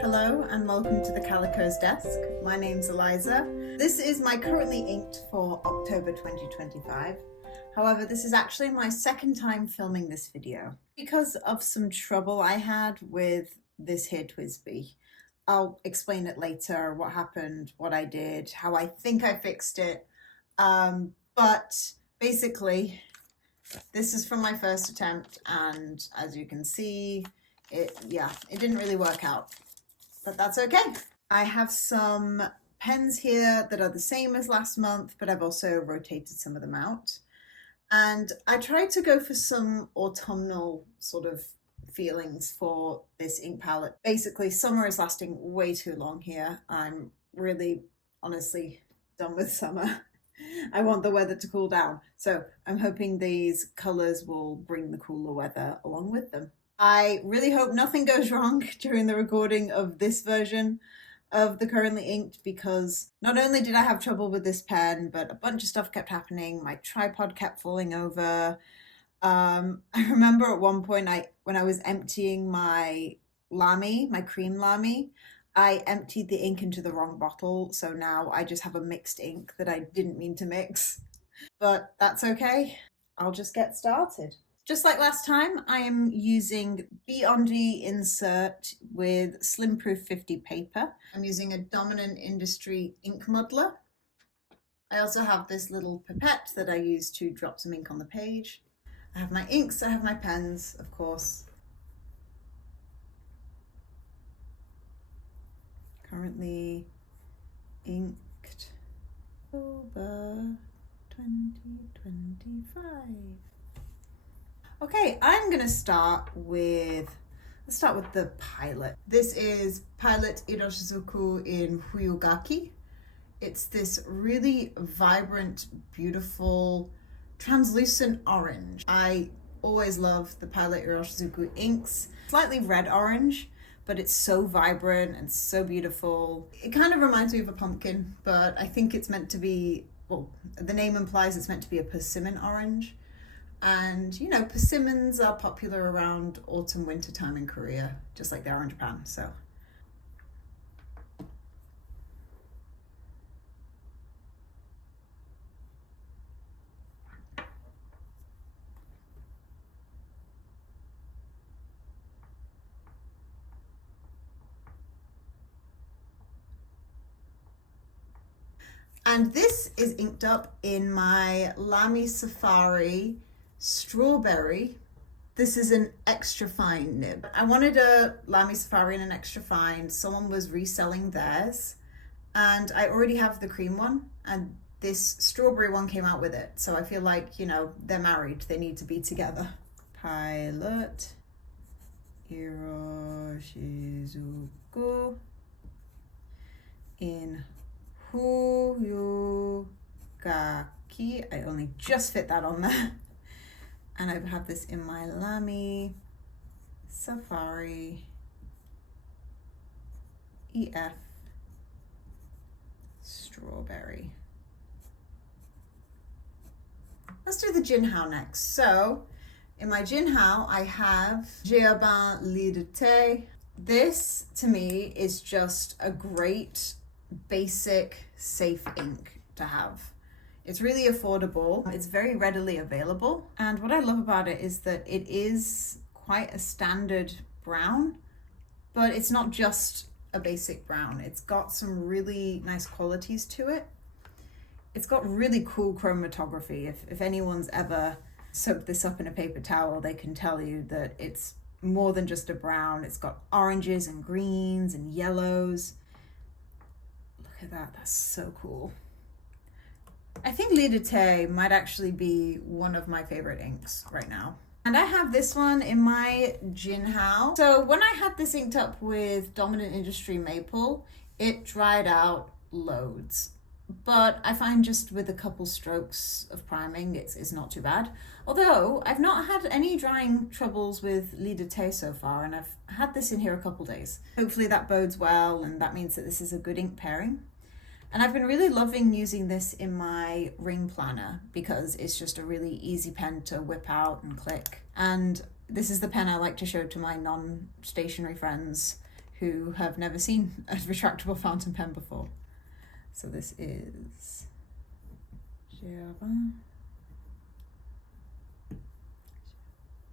Hello and welcome to the Calico's Desk. My name's Eliza. This is my currently inked for October 2025. However, this is actually my second time filming this video because of some trouble I had with this here Twsbi. I'll explain it later, what happened, what I did, how I think I fixed it. But basically, this is from my first attempt, and as you can see, it didn't really work out. But that's okay. I have some pens here that are the same as last month, but I've also rotated some of them out. And I tried to go for some autumnal sort of feelings for this ink palette. Basically, summer is lasting way too long here. I'm really, honestly, done with summer. I want the weather to cool down. So I'm hoping these colors will bring the cooler weather along with them. I really hope nothing goes wrong during the recording of this version of the currently inked, because not only did I have trouble with this pen, but a bunch of stuff kept happening. My tripod kept falling over. I remember at one point when I was emptying my Lamy, my cream Lamy, I emptied the ink into the wrong bottle. So now I just have a mixed ink that I didn't mean to mix, but that's okay. I'll just get started. Just like last time, I am using B&D insert with Slim Proof 50 paper. I'm using a Dominant Industry ink muddler. I also have this little pipette that I use to drop some ink on the page. I have my inks, I have my pens, of course. Currently inked October 2025. Okay, I'm gonna start with, let's start with the pilot. This is Pilot Iroshizuku in Fuyu-Gaki. It's this really vibrant, beautiful, translucent orange. I always love the Pilot Iroshizuku inks. Slightly red orange, but it's so vibrant and so beautiful. It kind of reminds me of a pumpkin, but I think it's meant to be, well, the name implies it's meant to be a persimmon orange. And, you know, persimmons are popular around autumn, winter time in Korea, just like they are in Japan, so. And this is inked up in my Lamy Safari Strawberry. This is an extra fine nib. I wanted a Lamy Safari in an extra fine. Someone was reselling theirs, and I already have the cream one, and this strawberry one came out with it. So I feel like, you know, they're married. They need to be together. Pilot Iroshizuku in Fuyu-Gaki. I only just fit that on there. And I have this in my Lamy Safari EF Strawberry. Let's do the Jinhao next. So in my Jinhao, I have Herbin Lie de Thé. This to me is just a great basic safe ink to have. It's really affordable, it's very readily available, and what I love about it is that it is quite a standard brown, but it's not just a basic brown. It's got some really nice qualities to it. It's got really cool chromatography. If anyone's ever soaked this up in a paper towel, they can tell you that it's more than just a brown. It's got oranges and greens and yellows. Look at that, that's so cool. I think Lie de Thé might actually be one of my favorite inks right now. And I have this one in my Jinhao. So when I had this inked up with Dominant Industry Maple, it dried out loads. But I find just with a couple strokes of priming, it's not too bad. Although I've not had any drying troubles with Lie de Thé so far, and I've had this in here a couple days. Hopefully that bodes well, and that means that this is a good ink pairing. And I've been really loving using this in my ring planner because it's just a really easy pen to whip out and click. And this is the pen I like to show to my non-stationary friends who have never seen a retractable fountain pen before. So this is Herbin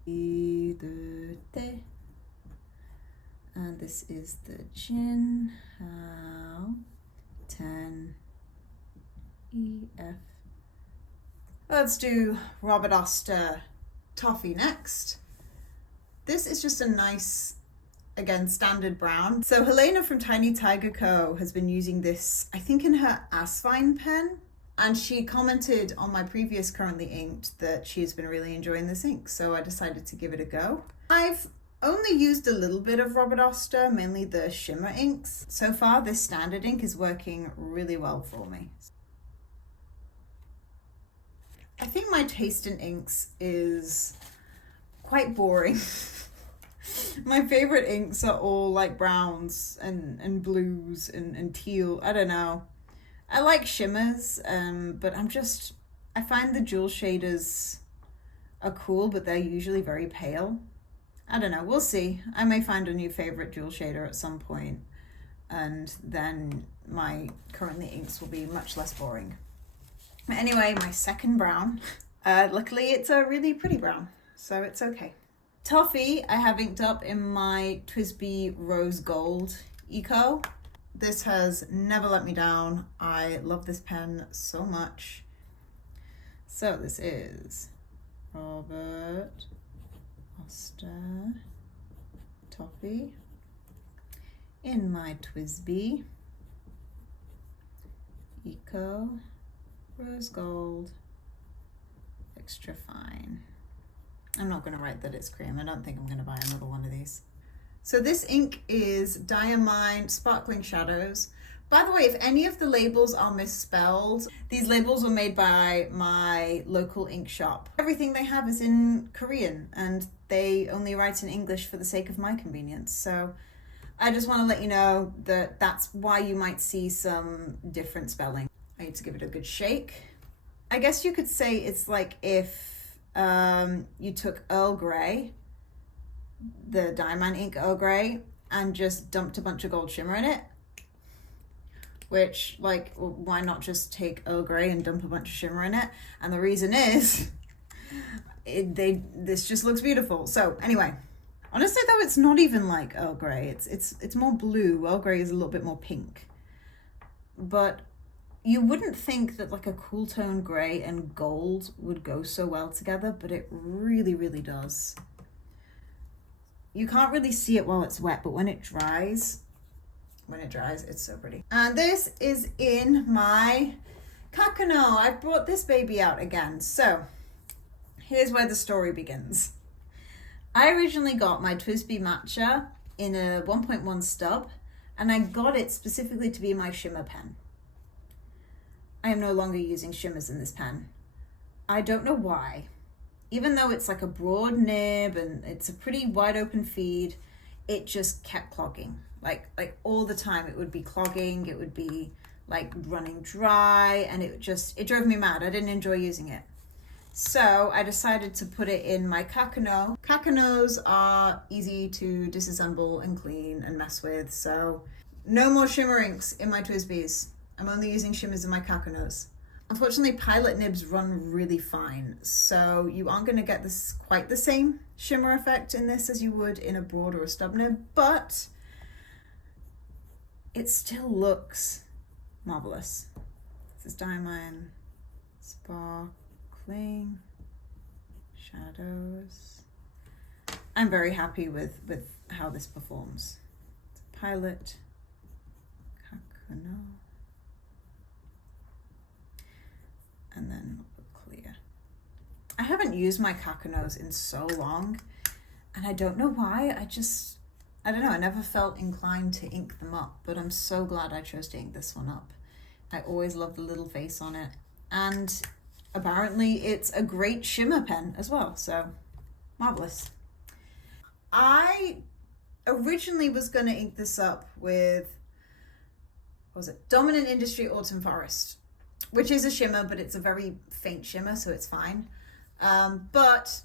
Lie de Thé. And this is the Jinhao 10 EF. Let's do Robert Oster Toffee next. This is just a nice, again, standard brown. So Helena from Tiny Tiger Co. has been using this, I think in her Asfine pen, and she commented on my previous Currently Inked that she's been really enjoying this ink, so I decided to give it a go. I've only used a little bit of Robert Oster, mainly the shimmer inks. So far, this standard ink is working really well for me. I think my taste in inks is quite boring. My favorite inks are all like browns and blues and teal. I don't know. I like shimmers, but I find the jewel shaders are cool, but they're usually very pale. I don't know, we'll see. I may find a new favorite jewel shader at some point, and then my Currently Inks will be much less boring. Anyway, my second brown. Luckily, it's a really pretty brown, so it's okay. Toffee, I have inked up in my Twsbi Rose Gold Eco. This has never let me down. I love this pen so much. So this is Robert Oster Toffee in my Twsbi Eco Rose Gold Extra Fine. I'm not going to write that it's cream. I don't think I'm going to buy another one of these. So this ink is Diamine Sparkling Shadows. By the way, if any of the labels are misspelled, these labels were made by my local ink shop. Everything they have is in Korean, and they only write in English for the sake of my convenience. So I just want to let you know that that's why you might see some different spelling. I need to give it a good shake. I guess you could say it's like if you took Earl Grey, the Diamine ink Earl Grey, and just dumped a bunch of gold shimmer in it. Which, like, why not just take Earl Grey and dump a bunch of shimmer in it? And the reason is, this just looks beautiful. So anyway, honestly though, it's not even like Earl Grey. It's more blue. Earl Grey is a little bit more pink. But you wouldn't think that like a cool tone grey and gold would go so well together, but it really, really does. You can't really see it while it's wet, but when it dries, it's so pretty. And this is in my Kakuno. I brought this baby out again. So here's where the story begins. I originally got my Twsbi Matcha in a 1.1 stub, and I got it specifically to be my shimmer pen. I am no longer using shimmers in this pen. I don't know why. Even though it's like a broad nib and it's a pretty wide open feed, it just kept clogging. Like all the time it would be clogging, it would be like running dry, and it drove me mad. I didn't enjoy using it. So I decided to put it in my Kakuno. Kakunos are easy to disassemble and clean and mess with, so no more shimmer inks in my Twsbis. I'm only using shimmers in my Kakunos. Unfortunately, pilot nibs run really fine, so you aren't going to get this quite the same shimmer effect in this as you would in a broad or a stub nib, but it still looks marvelous. This is Diamine Sparkling Shadows. I'm very happy with how this performs. It's a pilot Kakuno. And then clear. I haven't used my Kakunos in so long, and I don't know why. I don't know, I never felt inclined to ink them up, but I'm so glad I chose to ink this one up. I always love the little face on it, and apparently it's a great shimmer pen as well, so marvelous. I originally was going to ink this up with was it? Dominant Industry Autumn Forest, which is a shimmer, but it's a very faint shimmer, so it's fine. But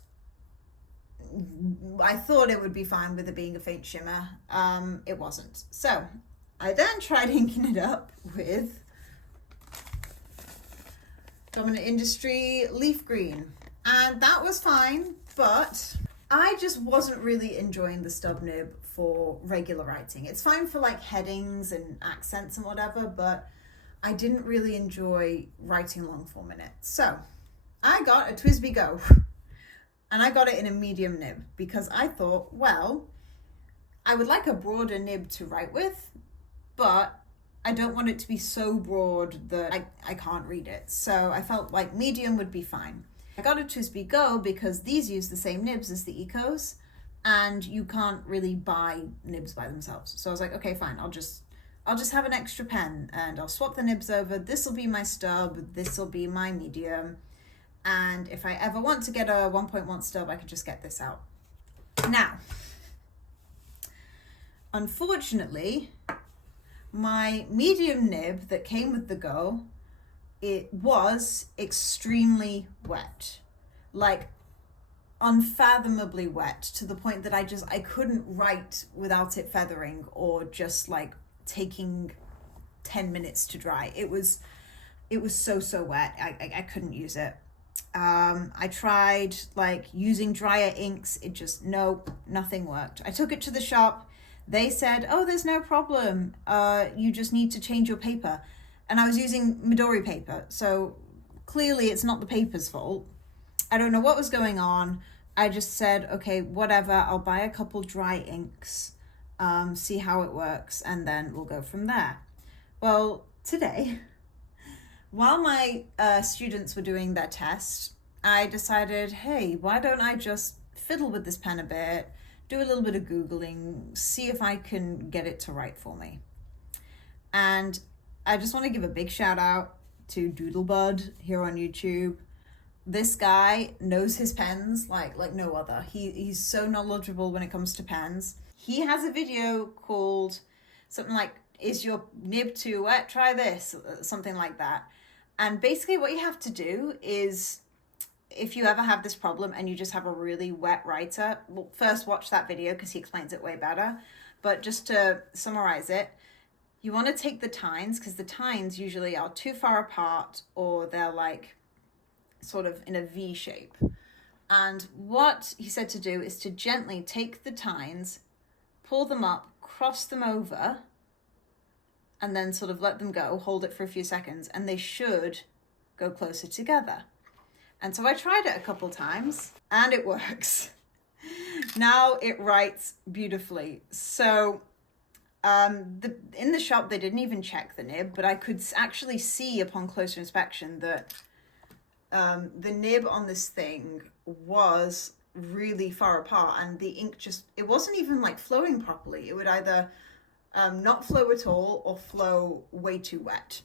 I thought it would be fine with it being a faint shimmer. It wasn't. So I then tried inking it up with Dominant Industry Leaf Green, and that was fine, but I just wasn't really enjoying the stub nib for regular writing. It's fine for like headings and accents and whatever, but I didn't really enjoy writing long form in it. So I got a Twsbi Go, and I got it in a medium nib because I thought, well, I would like a broader nib to write with, but I don't want it to be so broad that I can't read it. So I felt like medium would be fine. I got a Twsbi Go because these use the same nibs as the Ecos, and you can't really buy nibs by themselves. So I was like, okay, fine, I'll just have an extra pen and I'll swap the nibs over. This will be my stub, this will be my medium. And if I ever want to get a 1.1 stub, I could just get this out. Now, unfortunately, my medium nib that came with the Go, it was extremely wet. Like unfathomably wet, to the point that I couldn't write without it feathering or just like taking 10 minutes to dry. It was so wet. I couldn't use it. I tried like using drier inks. It just, nothing worked. I took it to the shop. They said, oh, there's no problem. You just need to change your paper. And I was using Midori paper, so clearly it's not the paper's fault. I don't know what was going on. I just said, okay, whatever, I'll buy a couple dry inks, see how it works, and then we'll go from there. Well, today, while my students were doing their test, I decided, hey, why don't I just fiddle with this pen a bit, do a little bit of Googling, see if I can get it to write for me. And I just want to give a big shout out to Doodlebud here on YouTube. This guy knows his pens like no other. He's so knowledgeable when it comes to pens. He has a video called something like, is your nib too wet? Try this, something like that. And basically what you have to do is, if you ever have this problem and you just have a really wet writer, well, first watch that video because he explains it way better. But just to summarize it, you want to take the tines, because the tines usually are too far apart or they're like sort of in a V shape. And what he said to do is to gently take the tines, pull them up, cross them over, and then sort of let them go, hold it for a few seconds, and they should go closer together. And so I tried it a couple times and it works. Now it writes beautifully. So in the shop, they didn't even check the nib, but I could actually see upon closer inspection that the nib on this thing was really far apart, and the ink it wasn't even like flowing properly. It would either not flow at all or flow way too wet.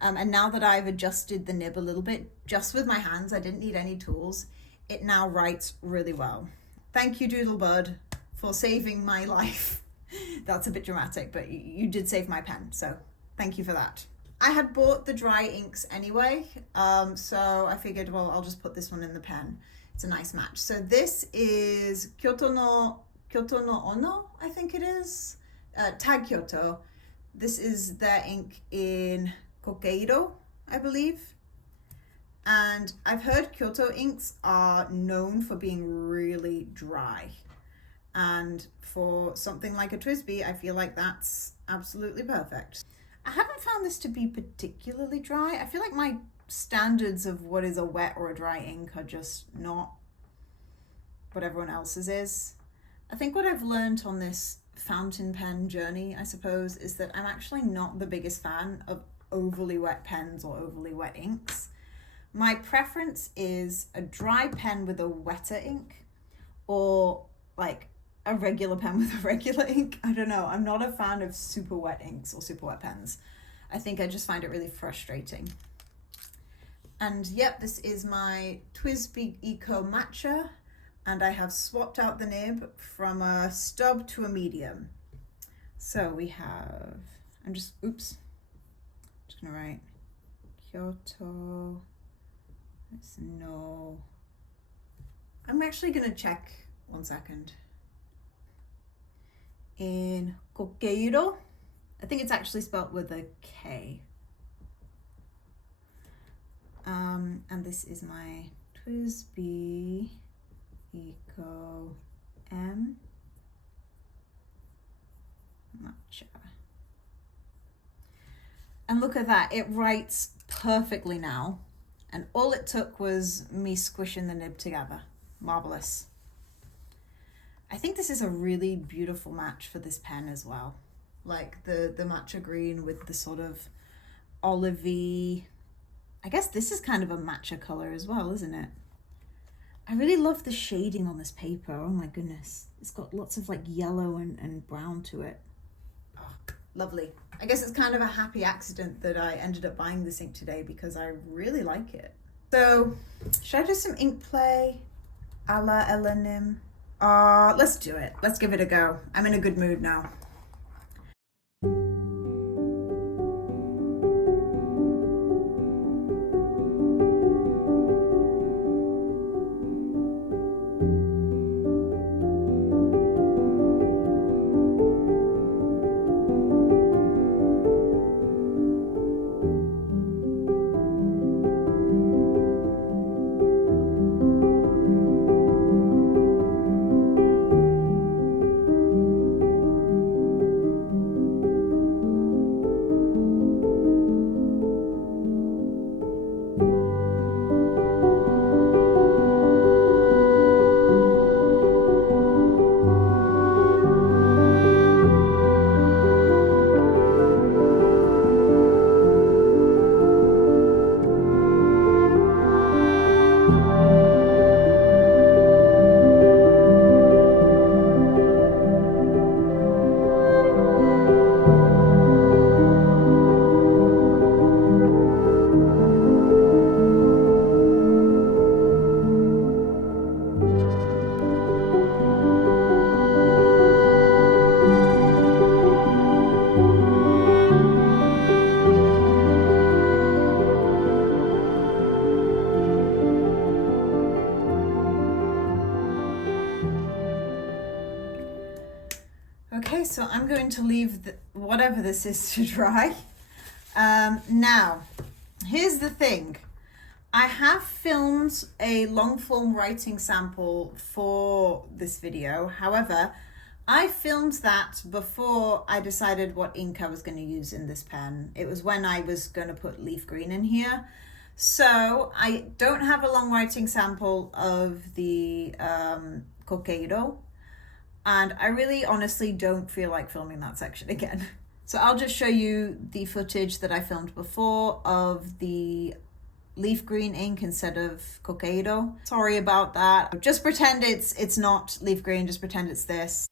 And now that I've adjusted the nib a little bit, just with my hands, I didn't need any tools, it now writes really well. Thank you, Doodlebud, for saving my life. That's a bit dramatic, but you did save my pen, so thank you for that. I had bought the dry inks anyway, so I figured, well, I'll just put this one in the pen. It's a nice match. So this is Kyoto-no-oto, I think it is. Tag Kyoto. This is their ink in Kokeiro, I believe. And I've heard Kyoto inks are known for being really dry. And for something like a Twsbi, I feel like that's absolutely perfect. I haven't found this to be particularly dry. I feel like my standards of what is a wet or a dry ink are just not what everyone else's is. I think what I've learned on this fountain pen journey, I suppose, is that I'm actually not the biggest fan of overly wet pens or overly wet inks. My preference is a dry pen with a wetter ink, or like a regular pen with a regular ink. I don't know. I'm not a fan of super wet inks or super wet pens. I think I just find it really frustrating. And yep, this is my Twsbi Eco Matcha, and I have swapped out the nib from a stub to a medium. So we have, just gonna write Kyoto. It's no. I'm actually gonna check 1 second. In Kokeiro, I think it's actually spelled with a K. And this is my Twsbi Eco M Matcha. And look at that, it writes perfectly now. And all it took was me squishing the nib together. Marvelous. I think this is a really beautiful match for this pen as well. Like the matcha green with the sort of olivey, I guess this is kind of a matcha color as well, isn't it? I really love the shading on this paper. Oh my goodness. It's got lots of like yellow and brown to it. Oh, lovely. I guess it's kind of a happy accident that I ended up buying this ink today because I really like it. So should I do some ink play a la Elanim? Let's do it. Let's give it a go. I'm in a good mood now. Okay, so I'm going to leave whatever this is to dry. Now, here's the thing. I have filmed a long form writing sample for this video. However, I filmed that before I decided what ink I was going to use in this pen. It was when I was going to put leaf green in here. So I don't have a long writing sample of the Kokeiro. And I really honestly don't feel like filming that section again. So I'll just show you the footage that I filmed before of the leaf green ink instead of Kokeiro. Sorry about that. Just pretend it's not leaf green, just pretend it's this.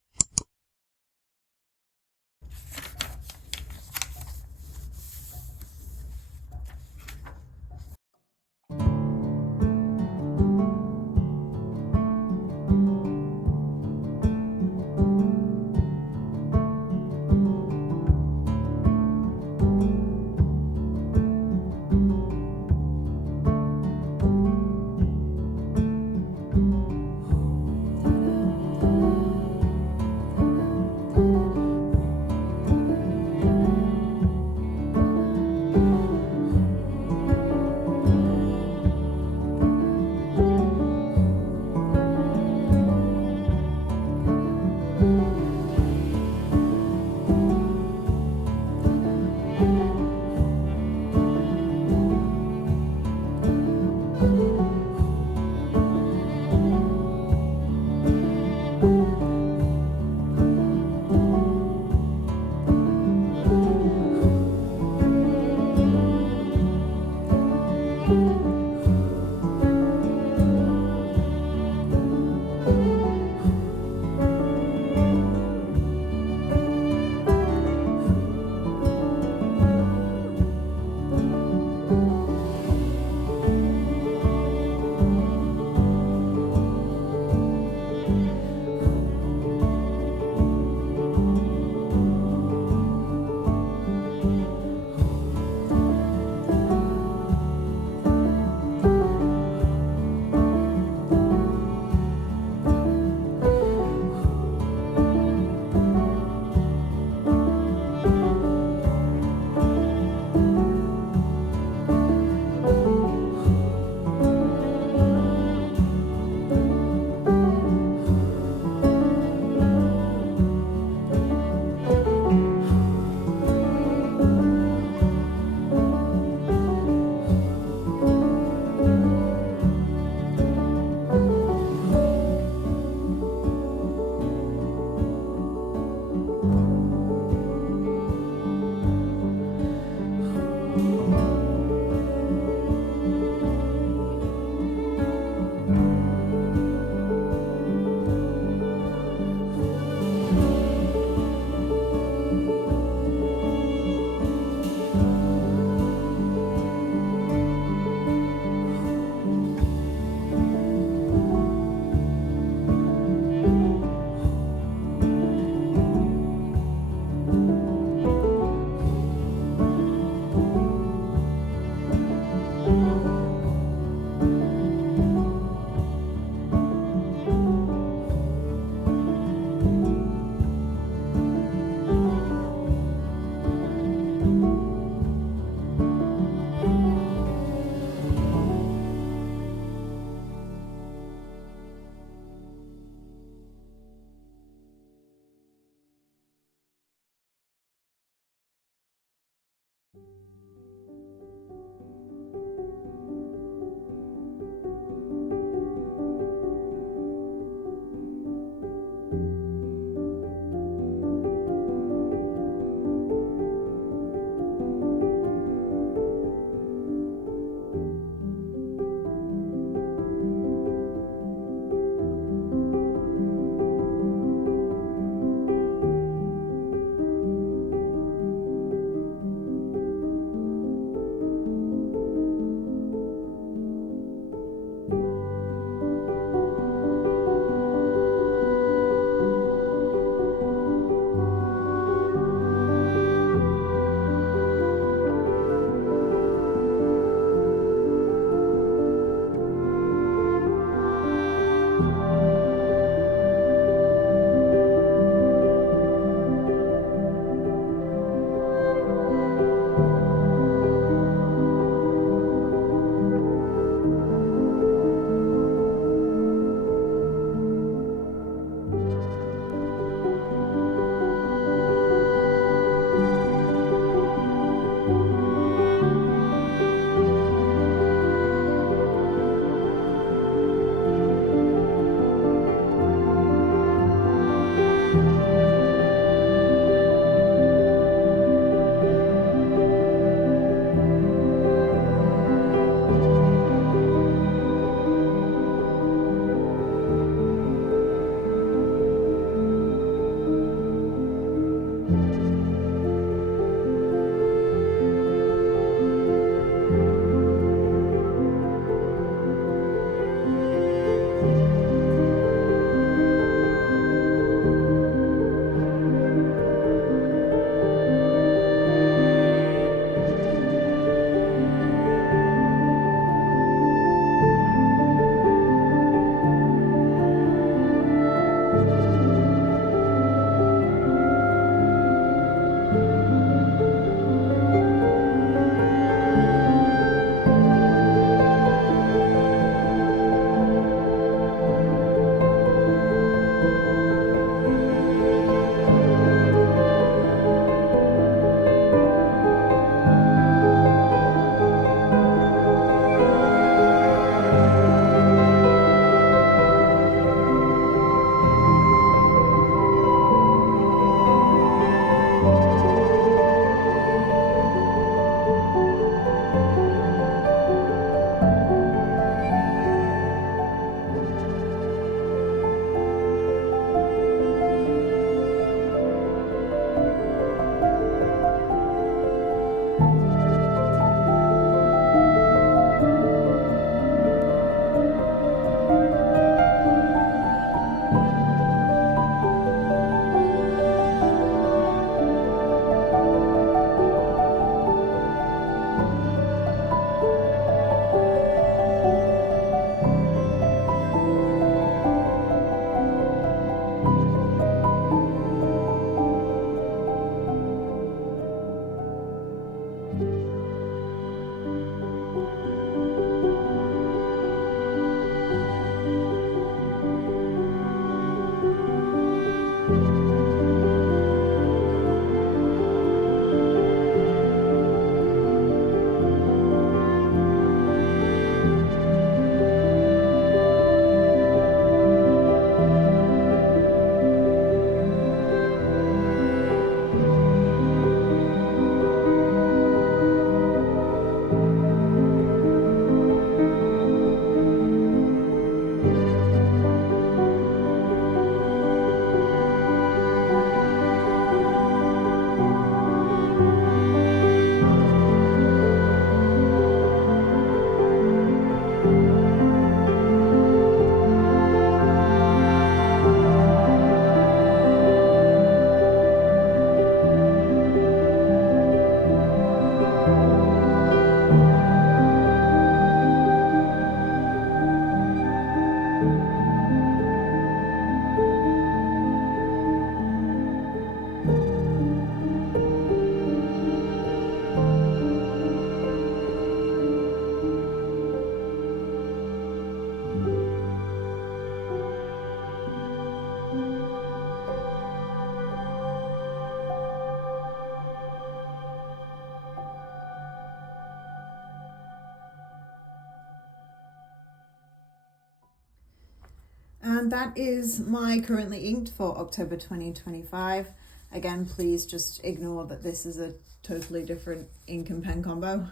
And that is my currently inked for October 2025. Again, please just ignore that this is a totally different ink and pen combo.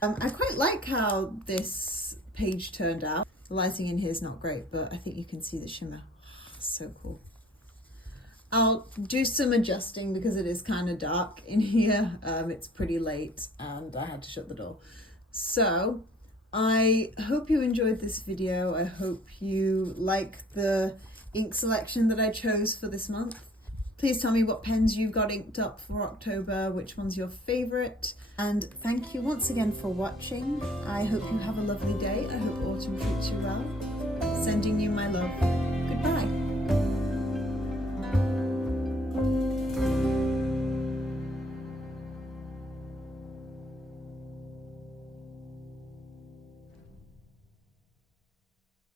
I quite like how this page turned out. The lighting in here is not great, but I think you can see the shimmer. So cool. I'll do some adjusting because it is kind of dark in here. It's pretty late and I had to shut the door. So I hope you enjoyed this video. I hope you like the ink selection that I chose for this month. Please tell me what pens you've got inked up for October, which one's your favorite. And thank you once again for watching. I hope you have a lovely day. I hope autumn treats you well. Sending you my love. Goodbye.